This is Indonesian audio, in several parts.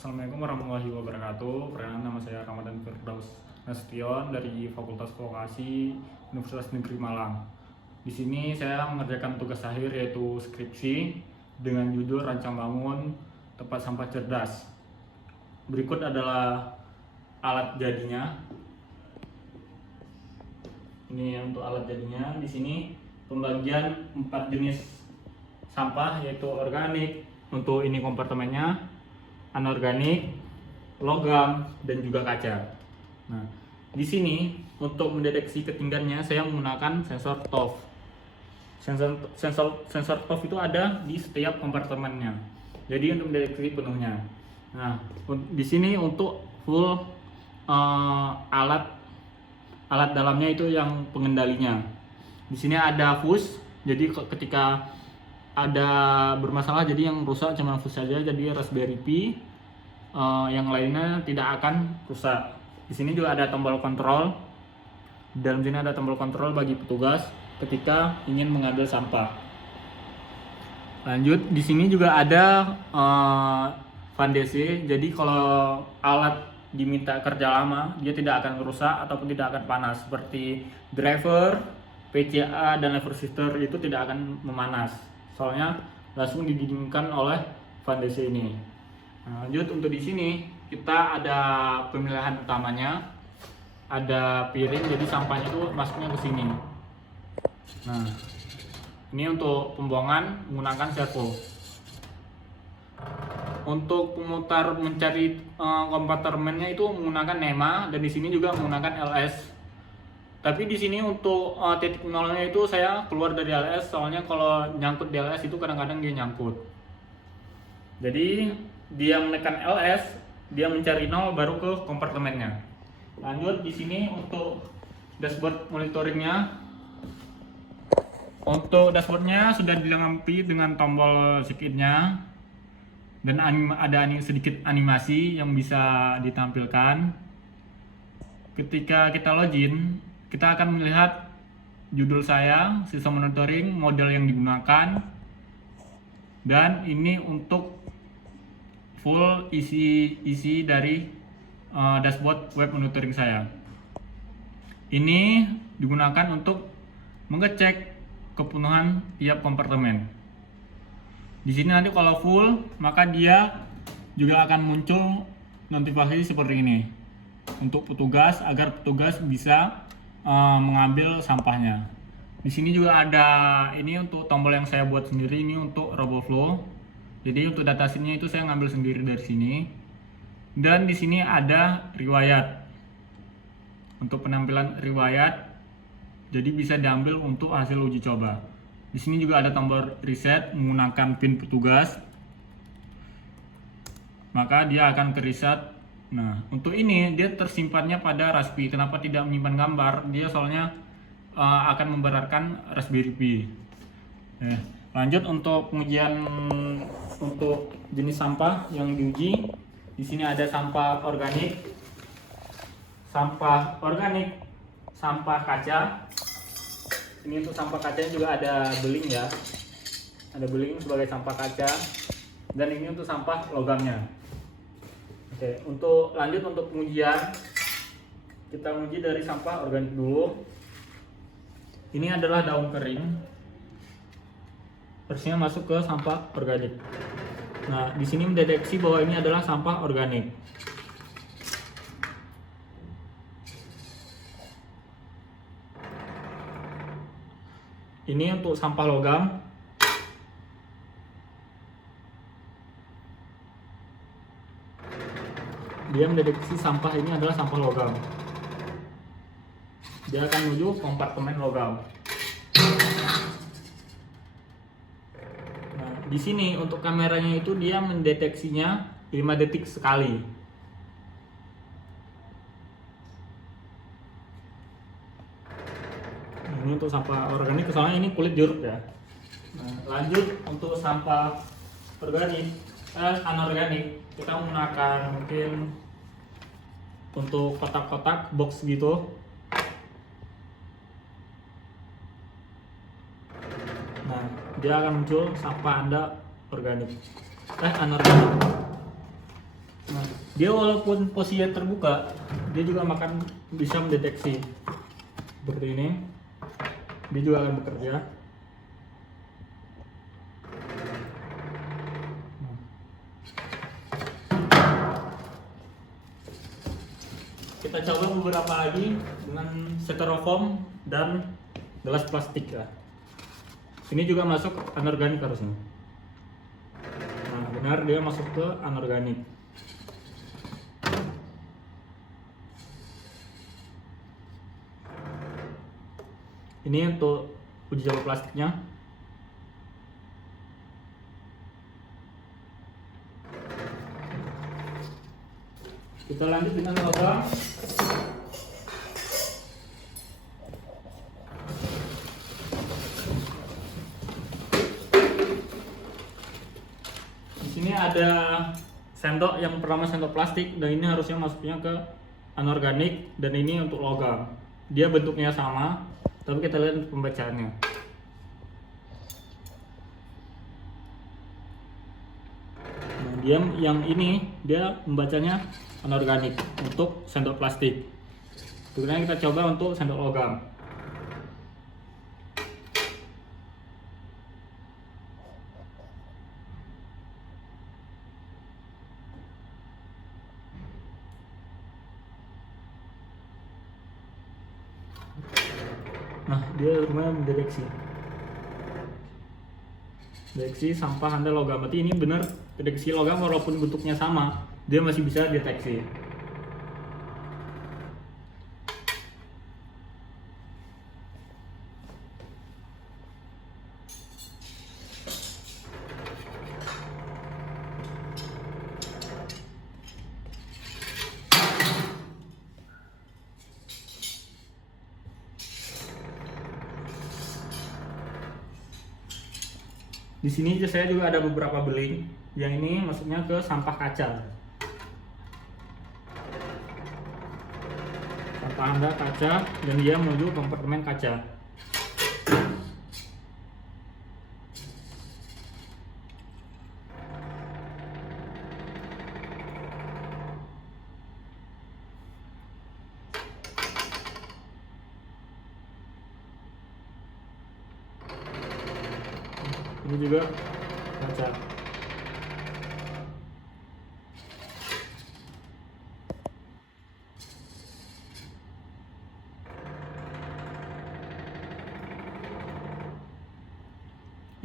Assalamualaikum warahmatullahi wabarakatuh. Perkenalkan, nama saya Ramadan Firdaus Nasution dari Fakultas Vokasi Universitas Negeri Malang. Di sini saya mengerjakan tugas akhir yaitu skripsi dengan judul Rancang Bangun Tempat Sampah Cerdas. Berikut adalah alat jadinya. Ini untuk alat jadinya. Di sini pembagian 4 jenis sampah yaitu organik, untuk ini kompartemennya, anorganik, logam, dan juga kaca. Nah, di sini untuk mendeteksi ketinggiannya saya menggunakan sensor TOF. Sensor TOF itu ada di setiap kompartemennya. Jadi untuk mendeteksi penuhnya. Nah, di sini untuk full alat dalamnya itu yang pengendalinya. Di sini ada fuse. Jadi ketika ada bermasalah, jadi yang rusak cuma fuse saja, jadi Raspberry Pi, yang lainnya tidak akan rusak. Di sini juga ada tombol kontrol. Di dalam sini ada tombol kontrol bagi petugas ketika ingin mengambil sampah. Lanjut, di sini juga ada fan DC. Jadi kalau alat diminta kerja lama, dia tidak akan rusak ataupun tidak akan panas. Seperti driver, PCA, dan lever shifter itu tidak akan memanas, soalnya langsung didinginkan oleh fan DC ini. Nah, lanjut, untuk di sini kita ada pemilihan utamanya, ada piring, jadi sampahnya itu masuknya ke sini. Nah, ini untuk pembuangan menggunakan servo. Untuk pemutar mencari kompartemennya itu menggunakan NEMA, dan di sini juga menggunakan LS. Tapi di sini untuk titik nolnya itu saya keluar dari LS, soalnya kalau nyangkut di LS itu kadang-kadang dia nyangkut. Jadi dia menekan LS, dia mencari nol baru ke kompartemennya. Lanjut, di sini untuk dashboard monitoringnya. Untuk dashboardnya sudah dilengkapi dengan tombol speednya, dan ada sedikit animasi yang bisa ditampilkan. Ketika kita login, kita akan melihat judul saya, sistem monitoring, model yang digunakan, dan ini untuk full isi dari dashboard web monitoring saya. Ini digunakan untuk mengecek kepenuhan tiap kompartemen. Di sini nanti kalau full, maka dia juga akan muncul notifikasi seperti ini untuk petugas, agar petugas bisa mengambil sampahnya. Di sini juga ada ini untuk tombol yang saya buat sendiri, ini untuk RoboFlow. Jadi untuk data sheetnya itu saya ngambil sendiri dari sini. Dan di sini ada riwayat. Untuk penampilan riwayat, jadi bisa diambil untuk hasil uji coba. Di sini juga ada tombol reset menggunakan PIN petugas, maka dia akan ke reset. Nah, untuk ini dia tersimpannya pada Raspi. Kenapa tidak menyimpan gambar? Dia soalnya akan memberatkan Raspberry Pi. Lanjut, untuk pengujian untuk jenis sampah yang diuji. Di sini ada sampah organik, sampah kaca. Ini untuk sampah kacanya juga ada beling ya. Ada beling sebagai sampah kaca. Dan ini untuk sampah logamnya. Oke, lanjut untuk pengujian, kita uji dari sampah organik dulu. Ini adalah daun kering, persisnya masuk ke sampah organik. Nah, di sini mendeteksi bahwa ini adalah sampah organik. Ini untuk sampah logam. Dia mendeteksi sampah ini adalah sampah logam. Dia akan menuju kompartemen logam. Nah, di sini untuk kameranya itu dia mendeteksinya 5 detik sekali. Ini untuk sampah organik, soalnya ini kulit jeruk ya. Nah, lanjut untuk sampah anorganik, kita menggunakan mungkin untuk kotak-kotak box gitu. Nah, dia akan muncul sampah Anda organik, anorganik. Nah, Dia walaupun posisinya terbuka, dia juga bisa mendeteksi seperti ini. Dia juga akan bekerja. Kita coba beberapa lagi dengan styrofoam dan gelas plastik ya. Ini juga masuk anorganik harusnya. Nah, benar dia masuk ke anorganik. Ini untuk uji coba plastiknya. Kita lanjut dengan logam. Di sini ada sendok, yang pertama sendok plastik, dan ini harusnya masuknya ke anorganik, dan ini untuk logam. Dia bentuknya sama, tapi kita lihat pembacaannya. Nah, dia yang ini dia membacanya anorganik untuk sendok plastik. Kemudian kita coba untuk sendok logam. Nah, dia lumayan mendeteksi sampah Anda logam. Berarti ini benar deteksi logam, walaupun bentuknya sama, dia masih bisa deteksi. Di sini saya juga ada beberapa beling. Yang ini masuknya ke sampah kaca. Sampah Anda kaca, dan dia menuju kompartemen kaca. Ini juga kaca.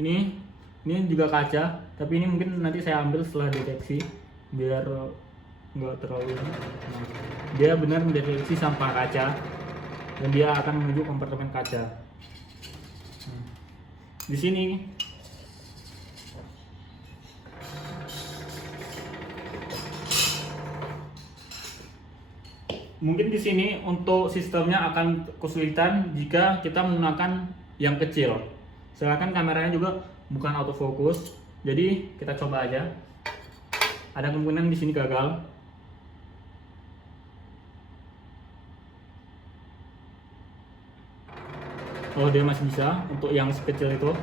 Ini juga kaca, tapi ini mungkin nanti saya ambil setelah deteksi biar nggak terlalu. Nah, dia benar mendeteksi sampah kaca, dan dia akan menuju kompartemen kaca. Di sini mungkin di sini untuk sistemnya akan kesulitan jika kita menggunakan yang kecil. Silakan, kameranya juga bukan autofocus, jadi kita coba aja. Ada kemungkinan di sini gagal. Oh, dia masih bisa untuk yang sekecil itu.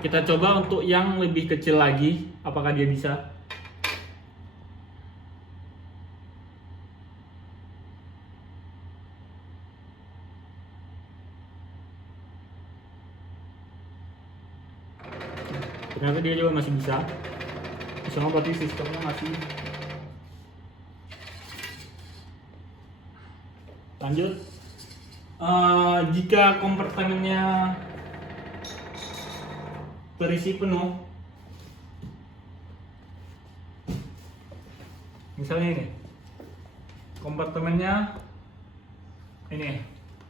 Kita coba untuk yang lebih kecil lagi, apakah dia bisa? Ternyata dia juga masih bisa. Sama berarti sistemnya masih. Lanjut. Jika kompartemennya terisi penuh, misalnya ini kompartemennya ini,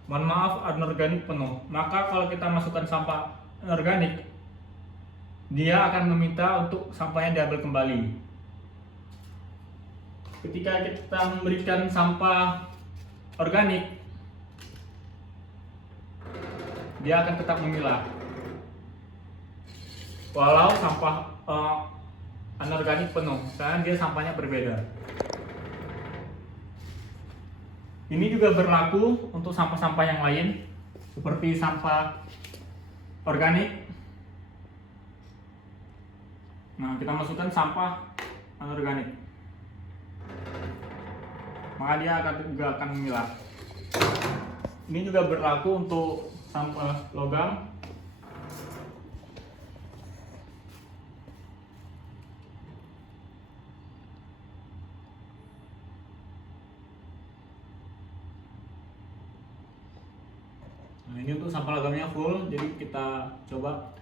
mohon maaf, anorganik penuh, maka kalau kita masukkan sampah anorganik, dia akan meminta untuk sampahnya diambil kembali. Ketika kita memberikan sampah organik, dia akan tetap memilah walau sampah anorganik penuh, karena dia sampahnya berbeda. Ini juga berlaku untuk sampah-sampah yang lain seperti sampah organik. Nah, kita masukkan sampah anorganik, maka dia juga akan memilah. Ini juga berlaku untuk sampah logam. Nah, ini untuk sampah logamnya full, jadi kita coba.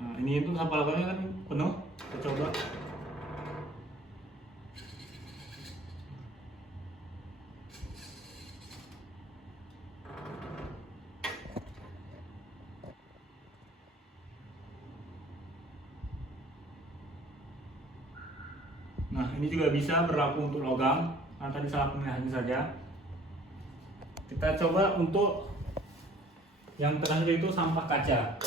Nah, ini untuk sampah logamnya kan penuh, kita coba. Nah, ini juga bisa berlaku untuk logam, karena tadi salah pemilahannya saja. Kita coba untuk yang terakhir itu sampah kaca.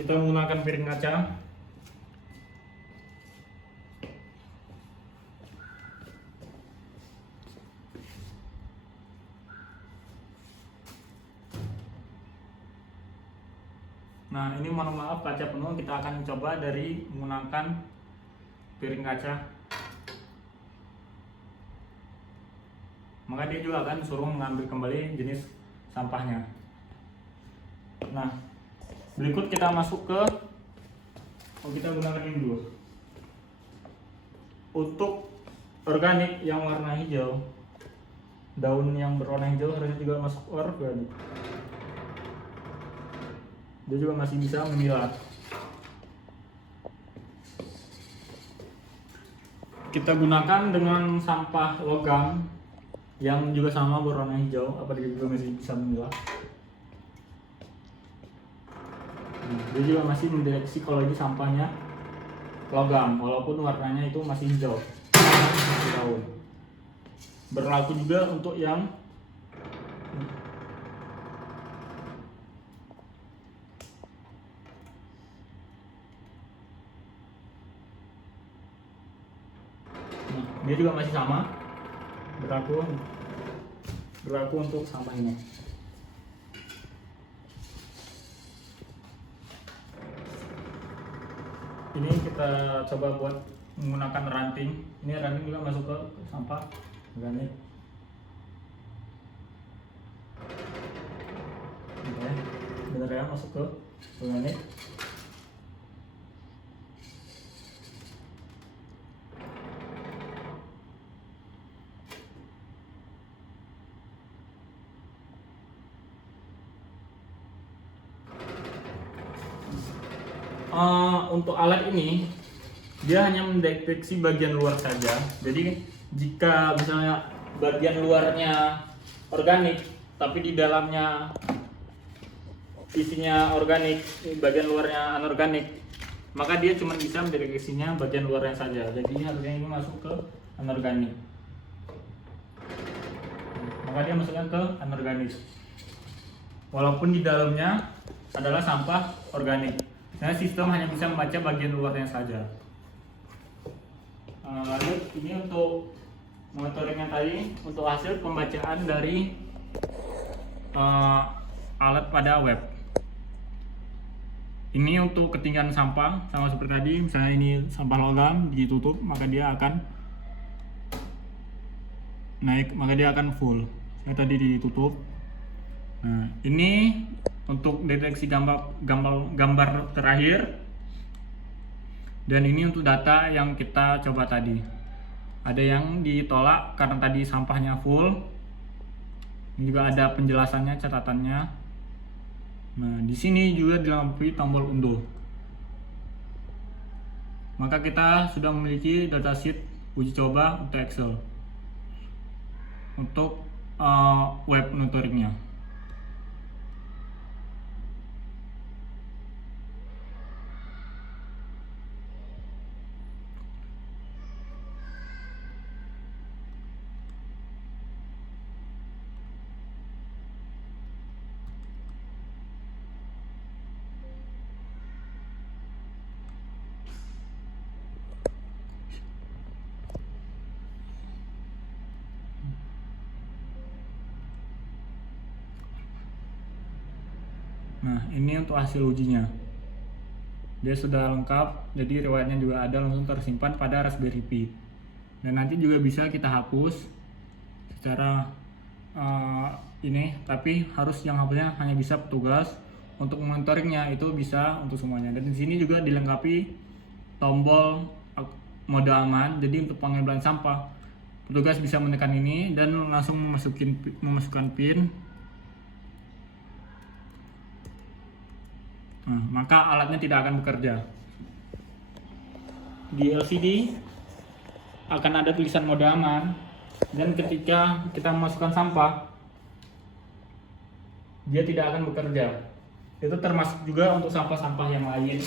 Kita menggunakan piring kaca. Nah, ini mohon maaf kaca penuh, kita akan coba dari menggunakan piring kaca. Maka dia juga akan suruh mengambil kembali jenis sampahnya. Nah, berikut kita masuk ke, kita gunakan ini dulu. Untuk organik yang warna hijau, daun yang berwarna hijau harusnya juga masuk organik. Dia juga masih bisa memilah. Kita gunakan dengan sampah logam yang juga sama berwarna hijau, apalagi juga masih bisa memilah. Dia juga masih mendeteksi kalau ini sampahnya logam, walaupun warnanya itu masih hijau, masih daun. Berlaku juga untuk yang dia juga masih sama, berlaku untuk sampah ini. Ini kita coba buat menggunakan ranting. Ini ranting juga masuk ke sampah organik. Oke, benar ya, masuk ke organik. Untuk alat ini dia hanya mendeteksi bagian luar saja. Jadi jika misalnya bagian luarnya organik tapi di dalamnya isinya organik, bagian luarnya anorganik, maka dia cuma bisa mendeteksinya bagian luarnya saja. Jadi harusnya ini masuk ke anorganik, maka dia masukkan ke anorganik walaupun di dalamnya adalah sampah organik. Nah, sistem hanya bisa membaca bagian luarnya saja. Lalu ini untuk monitoringnya tadi, untuk hasil pembacaan dari alat pada web. Ini untuk ketinggian sampah, sama seperti tadi, misalnya ini sampah logam ditutup, maka dia akan naik, maka dia akan full. Saya tadi ditutup. Nah, ini untuk deteksi gambar terakhir, dan ini untuk data yang kita coba tadi. Ada yang ditolak karena tadi sampahnya full. Ini juga ada penjelasannya, catatannya. Nah, di sini juga dilampaui tombol unduh. Maka kita sudah memiliki datasheet uji coba untuk Excel untuk web monitoringnya. Nah, ini untuk hasil ujinya. Dia sudah lengkap, jadi riwayatnya juga ada, langsung tersimpan pada Raspberry Pi. Dan nanti juga bisa kita hapus secara ini, tapi harus yang hapusnya hanya bisa petugas. Untuk monitoringnya itu bisa untuk semuanya. Dan di sini juga dilengkapi tombol mode aman. Jadi untuk pengambilan sampah, petugas bisa menekan ini dan langsung memasukkan pin. Nah, maka alatnya tidak akan bekerja. Di LCD akan ada tulisan mode aman, dan ketika kita memasukkan sampah, dia tidak akan bekerja. Itu termasuk juga untuk sampah-sampah yang lain.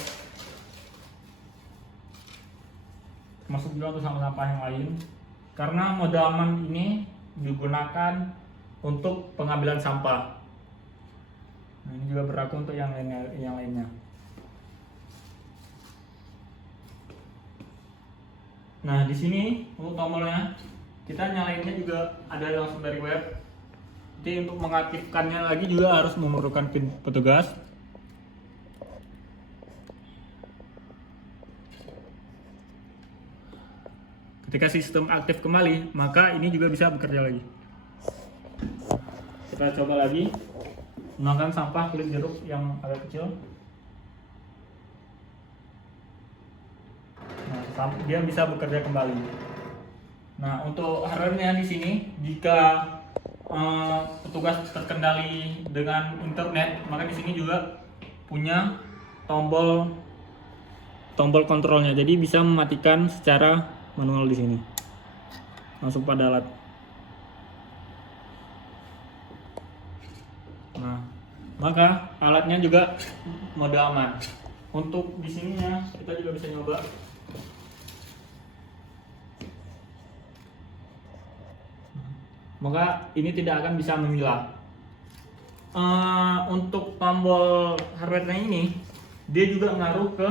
Termasuk juga untuk sampah-sampah yang lain. Karena mode aman ini digunakan untuk pengambilan sampah. Nah, ini juga berlaku untuk yang lainnya. Nah, di sini untuk tombolnya kita nyalainnya juga ada langsung dari web. Jadi untuk mengaktifkannya lagi juga harus memerlukan pin petugas. Ketika sistem aktif kembali, maka ini juga bisa bekerja lagi. Kita coba lagi menggunakan sampah kulit jeruk yang agak kecil. Nah, dia bisa bekerja kembali. Nah, untuk hardware-nya di sini, jika petugas terkendali dengan internet, maka di sini juga punya tombol kontrolnya. Jadi bisa mematikan secara manual di sini. Langsung pada alat. Nah, maka alatnya juga mode aman. Untuk di sininya kita juga bisa nyoba. Maka ini tidak akan bisa memilah. Untuk tombol hardware ini, dia juga ngaruh ke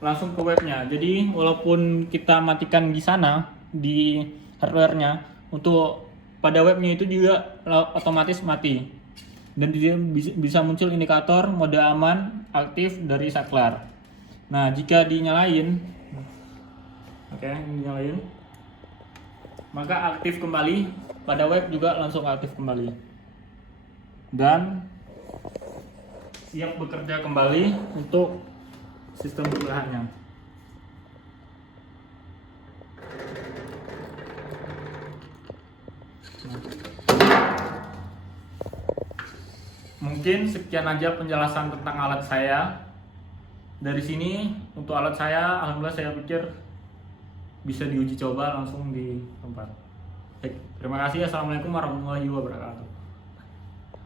langsung ke webnya. Jadi walaupun kita matikan di sana di hardware-nya, untuk pada webnya itu juga otomatis mati. Dan dia bisa muncul indikator mode aman aktif dari saklar. Nah, jika dinyalain, dinyalain, maka aktif kembali, pada web juga langsung aktif kembali dan siap bekerja kembali untuk sistem berbahannya. Mungkin sekian aja penjelasan tentang alat saya. Dari sini untuk alat saya, alhamdulillah saya pikir bisa diuji coba langsung di tempat. Baik, terima kasih. Assalamualaikum warahmatullahi wabarakatuh.